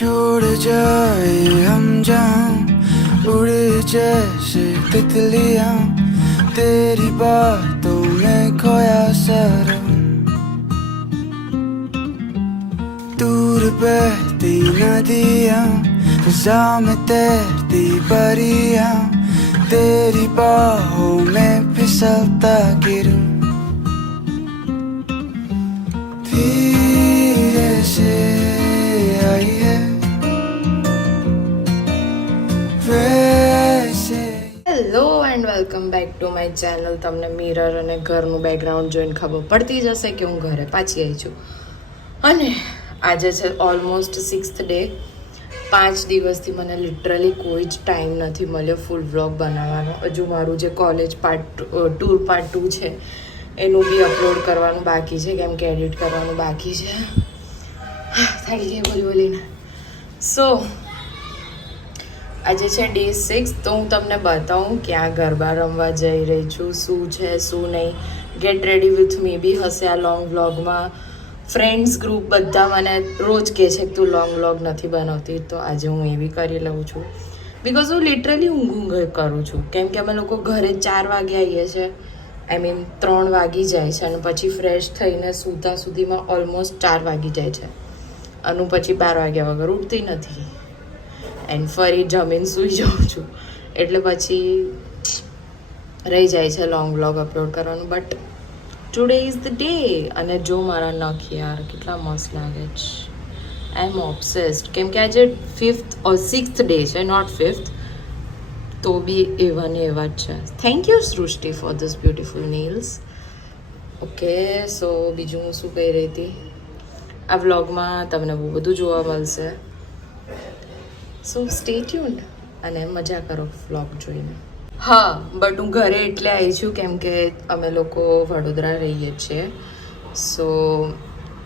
छोड़ जाए हम जहाँ उड़े जैसे तितलियाँ तेरी बातों में खोया सरम दूर बहती नदियाँ फिजा में तैरती परियाँ तेरी बाहों में फिसलता गिरूं धीरे से आई है वैसे hello and welcome back to my channel. તમને મિરર અને ઘરનું બેકગ્રાઉન્ડ જોઈને ખબર પડતી જ હશે કે હું ઘરે પાછી આવી છું. અને આજે છે ઓલમોસ્ટ 6th ડે. 5 દિવસથી મને લિટરલી કોઈ જ ટાઈમ નથી મળ્યો ફૂલ વ્લોગ બનાવવાનો. હજુ મારું જે કોલેજ ટૂર પાર્ટ 2 છે એનું બી અપલોડ કરવાનું બાકી છે, કેમ કે એડિટ કરવાનું બાકી છે. થાકી ગઈ બોલીને. સો આજે છે ડે 6. તો હું તમને બતાવું ક્યાં ગરબા રમવા જઈ રહી છું, શું છે શું નહીં. ગેટ રેડી વિથ મી બી હશે આ લોંગ વ્લોગમાં. ફ્રેન્ડ્સ ગ્રુપ બધા મને રોજ કહે છે કે તું લોંગ વ્લોગ નથી બનાવતી, તો આજે હું એવી કરી લઉં છું. બિકોઝ હું લિટરલી ઊંઘ કરું છું, કેમ કે અમે લોકો ઘરે 4 વાગે આવીએ છીએ. આઈ મીન 3 વાગી જાય છે અને પછી ફ્રેશ થઈને સૂતા સુધીમાં ઓલમોસ્ટ 4 વાગી જાય છે. અને પછી 12 વાગ્યા વગર ઉઠતી નથી એન્ડ ફરી જમીન સૂઈ જાઉં છું. એટલે પછી રહી જાય છે લોંગ વ્લોગ અપલોડ કરવાનું. But today is the day. અને જો મારા નખ યાર કેટલા મસ્ત લાગે છે. આઈ એમ ઓબ્સેસ્ડ, કેમ કે આજે 6th ડે છે, નોટ 5th. તો બી એવા ને એવા જ છે. Thank you Srishti for this beautiful nails. Okay, so બીજું હું શું કહી રહી હતી. આ વ્લોગમાં તમને બહુ બધું જોવા મળશે, સો સ્ટે ટ્યુન્ડ અને મજા કરો વ્લોગ જોઈને. હા, બટ હું ઘરે એટલે આવી છું કેમ કે અમે લોકો વડોદરા રહીએ છીએ. સો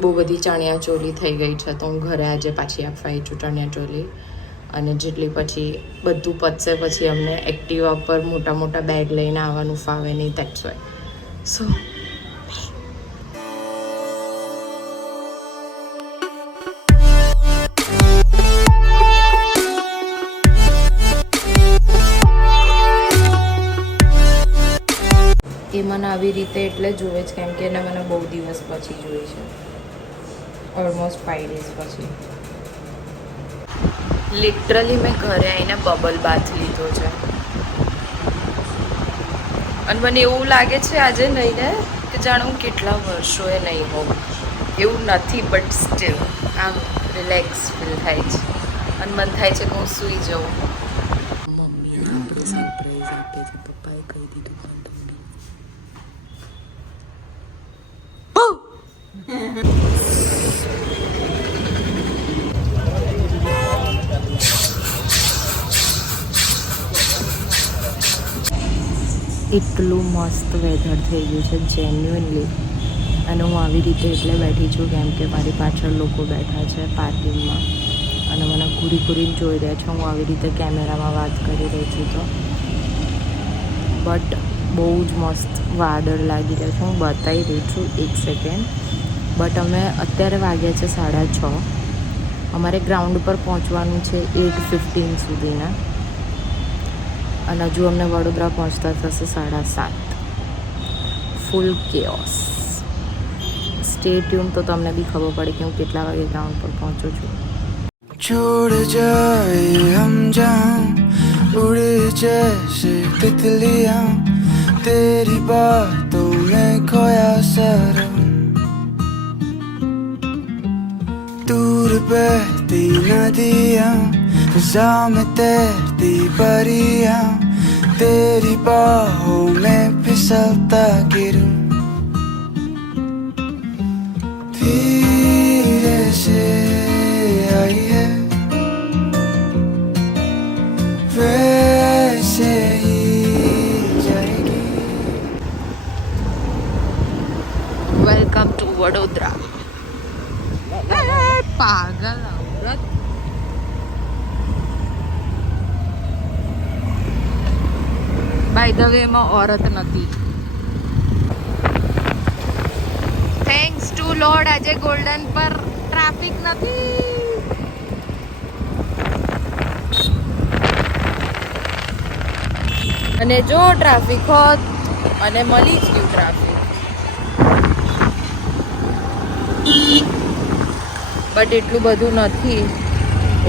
બહુ બધી ચણિયા ચોલી થઈ ગઈ છે, તો હું ઘરે આજે પાછી આપવા આવી છું ચણિયા ચોલી. અને જેટલી પછી બધું પતશે પછી અમને એક્ટિવા પર મોટા મોટા બેગ લઈને આવવાનું ફાવે નહીં, દેટ્સ વાય. સો એ મને આવી રીતે એટલે જોવે જ, કેમ કે એને મને બહુ દિવસ પછી જોઈ છે, ઓલમોસ્ટ 5 ડેઝ પછી. લિટરલી મેં ઘરે આવીને બબલ બાથ લીધો છે અને મને એવું લાગે છે આજે લઈને કે જાણે હું કેટલા વર્ષોએ નહીં હોઉં. એવું નથી, બટ સ્ટીલ આમ રિલેક્સ ફીલ થાય છે અને મન થાય છે કે હું સૂઈ જાઉં. મમ્મીને આપણે સરપ્રાઈઝ આપે છે, પપ્પાએ કહી દીધું પણ એટલું મસ્ત વેધર થઈ ગયું છે જેન્યુઅનલી. અને હું આવી રીતે એટલે બેઠી છું કેમ કે મારી પાછળ લોકો બેઠા છે પાર્કિંગમાં અને મને ઘૂરી ઘૂરીને જોઈ રહ્યા છે. હું આવી રીતે કેમેરામાં વાત કરી રહી છું તો બટ બહુ જ મસ્ત વાદળ લાગી રહ્યા છે. હું બતાવી રહી છું, 1 સેકન્ડ. બટ અમે અત્યારે વાગ્યા છે 6:30. અમારે ગ્રાઉન્ડ પર પહોંચવાનું છે 8:15 સુધીના અને હજુ અમને વડોદરા પહોંચતા થશે 7:30. ફૂલ કેઓસ. સ્ટે ટ્યુન, તો તમને બી ખબર પડે કે હું કેટલા વાગે ગ્રાઉન્ડ પર પહોંચું છું. छोड़ जाए हम जहाँ उड़े जैसे तितलियाँ तेरी बातों में खोया सरम दूर बहती नदियाँ फिजा में तैरती परियाँ तेरी बाहों में फिसलता गिरूं धीरे से आई है वैसे ही जाएगी. Welcome to Vadodara. પાગલ આવરત. બાય ધ વે એમાં ઓરત નથી. થેન્ક્સ ટુ લોર્ડ આજે ગોલ્ડન પર ટ્રાફિક નથી. અને જો ટ્રાફિક હોત અને મળી જ ગયું ટ્રાફિક, બટ એટલું બધું નથી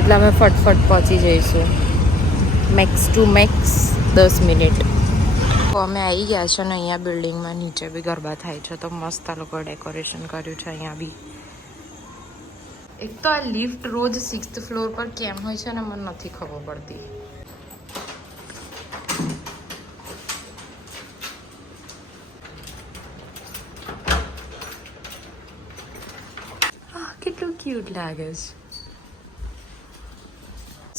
એટલે અમે ફટફટ પહોંચી જઈશું. Max to max 10 minute. તો અમે આવી ગયા છે ને અહીંયા બિલ્ડિંગમાં નીચે બી ગરબા થાય છે, તો મસ્ત આ લોકો ડેકોરેશન કર્યું છે અહીંયા બી. એક તો આ લિફ્ટ રોજ 6th ફ્લોર પર કેમ હોય છે ને મને નથી ખબર પડતી. કેટલું ક્યુટ લાગે છે.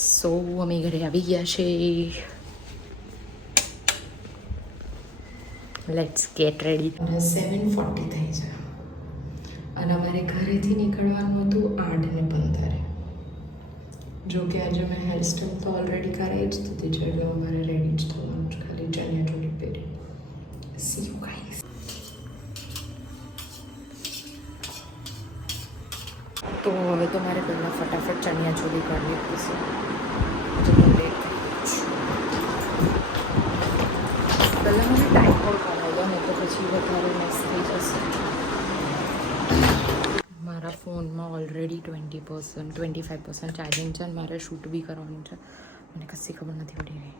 સો અમે ઘરે આવી ગયા છે. Let's gate ready. 7:40 થઈ છે અને અમારે ઘરેથી નીકળવાનું હતું 8:15. જો કે આજે મેં હેરસ્ટાઈલ તો ઓલરેડી કરાવી જ દીધી છે એટલે અમારે રેડી જ થવાનું છે, ખાલી ચણિયા ચોળી પહેરી. C you guys. તો હવે તો મારે પહેલાં ફટાફટ ચણિયા ચોળી કરવી પડશે. પહેલાં મને ટાઈમ પણ કરાવી દો, નહીં તો પછી વધારે મિસ થઈ જશે. મારા ફોનમાં ઓલરેડી 25% ચાર્જિંગ છે અને મારે શૂટ બી કરવાનું છે. મને કશી ખબર નથી પડી રહી.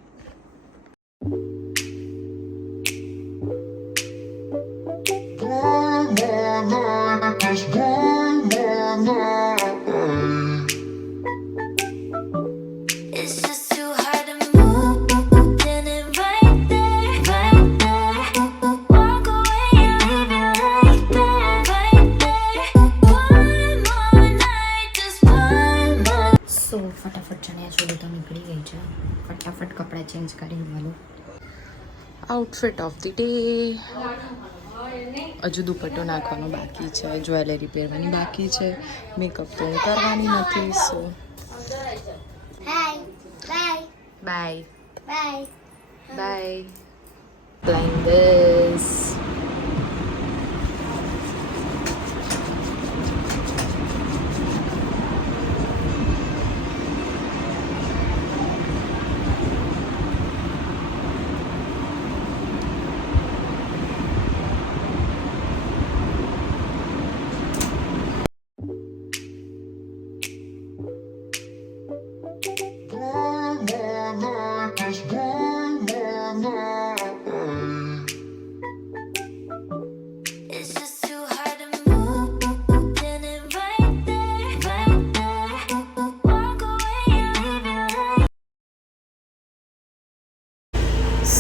ફટાફટ ચણિયા ચોળી તો નીકળી ગઈ છે, ફટાફટ કપડાં ચેન્જ કરી દેવાનું. Outfit of the day. હજુ દુપટ્ટો નાખવાનો બાકી છે, જ્વેલરી પહેરવાની બાકી છે, મેકઅપ તો હું કરવાની નથી. So bye bye. Like this.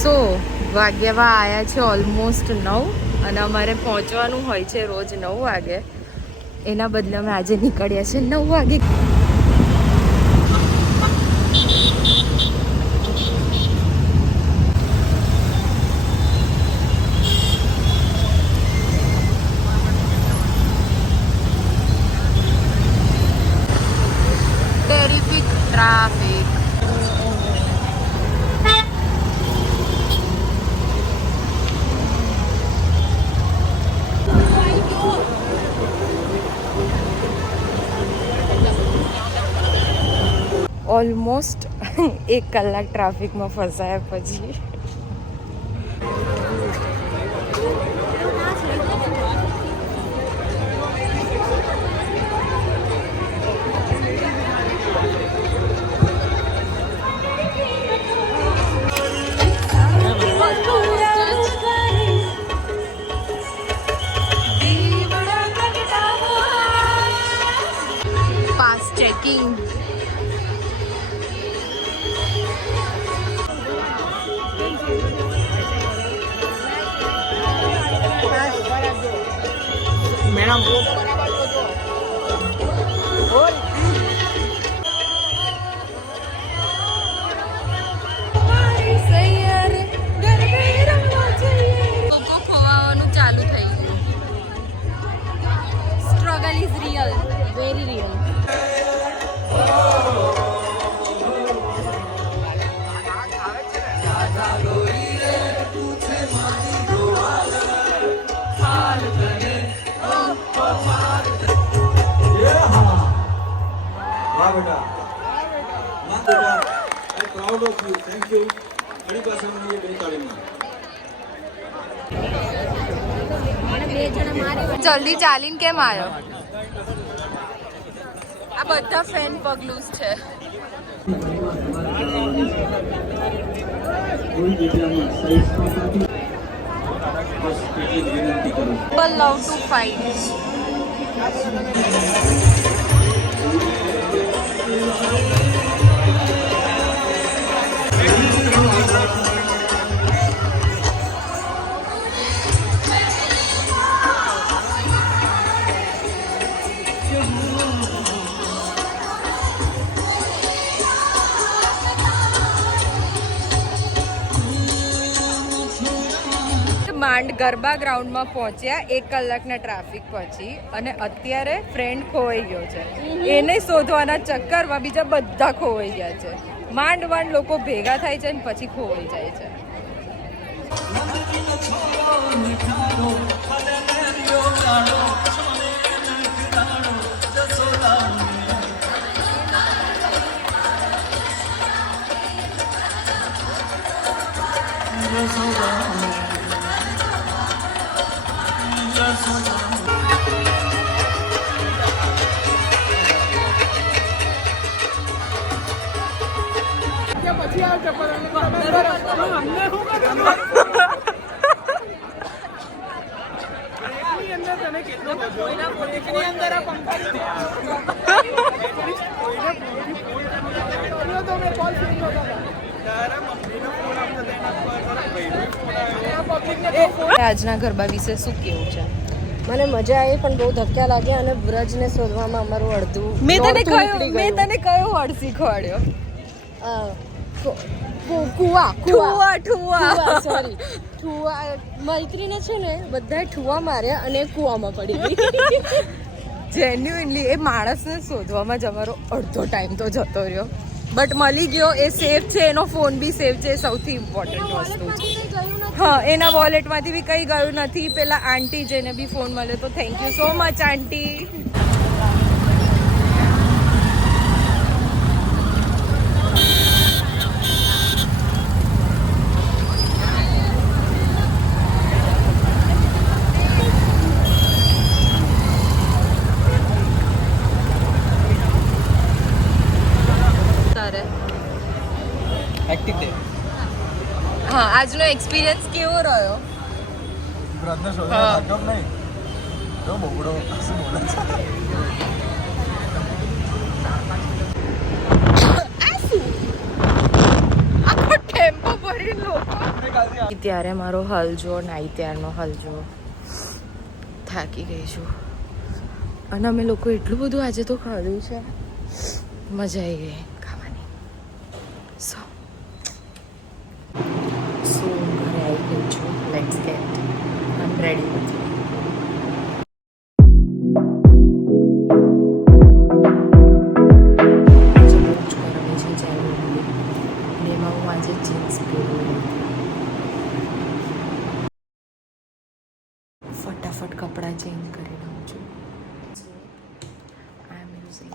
સો વાગ્યામાં આવ્યા છે ઓલમોસ્ટ 9 અને અમારે પહોંચવાનું હોય છે રોજ 9 વાગે. એના બદલે અમે આજે નીકળ્યા છે 9 વાગે. Terrific traffic. ઓલમોસ્ટ 1 કલાક ટ્રાફિકમાં ફસાયા પછી પાસ ચેકિંગ. मैडम ખોવાનું ચાલુ થઈ ગયું. Struggle is real, very real. बेटा, I'm proud of you. Thank you. જલ્દી ચાલીને કેમ આવ્યો? આ બધા ફેન પગલું છે. People love to fight. માંડ ગરબા ગ્રાઉન્ડમાં પહોંચ્યા 1 કલાકના ટ્રાફિક પછી, અને અત્યારે ફ્રેન્ડ ખોવાઈ ગયો છે. એને શોધવાના ચક્કરમાં બીજા બધા ખોવાઈ ગયા છે. માંડ લોકો ભેગા થાય છે અને પછી ખોવાઈ જાય છે. આજના ગરબા વિશે શું કેવું છે? મને મજા આવી પણ બહુ ધક્કા લાગ્યા અને વ્રજને શોધવામાં અમારું અડધું મેં તને કયો વર્ડ શીખવાડ્યો? ઠુવા સોરી ઠુવા. મૈત્રીને છે ને બધા ઠુવા માર્યા અને કૂવામાં પડી ગઈ. જેન્યુઇનલી એ માણસને શોધવામાં જ અમારો અડધો ટાઈમ તો જતો રહ્યો, બટ મળી ગયો. એ સેફ છે, એનો ફોન બી સેફ છે, સૌથી ઇમ્પોર્ટન્ટ વસ્તુ છે. હા, એના વોલેટમાંથી બી કંઈ ગયું નથી. પેલા આંટી જેને બી ફોન મળ્યો તો થેન્ક યુ સો મચ આંટી. હા, આજનો એક્સપિરિયન્સ કેવો રહ્યો? ત્યારે મારો હાલ જો, નાઈ ત્યારનો હાલ જો. થાકી ગઈ છું. અને અમે લોકો એટલું બધું આજે તો ખાધું છે, મજા આવી ગઈ ખાવાની. સો ઘરે આવી ગઈ છું. Let's gate ready. ફટાફટ કપડાં ચેન્જ કરી લઉં છું. આઈ એમ using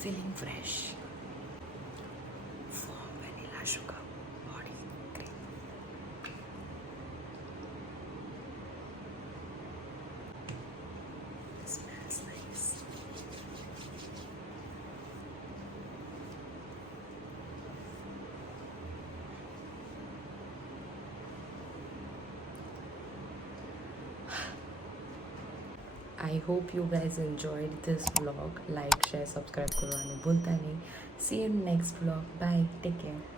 feeling fresh for vanilla sugar body cream. Smells nice. I hope you guys enjoyed this vlog. Like, share, subscribe કરવાનું ભૂલતા નહીં. See you in next vlog. Bye. Take care.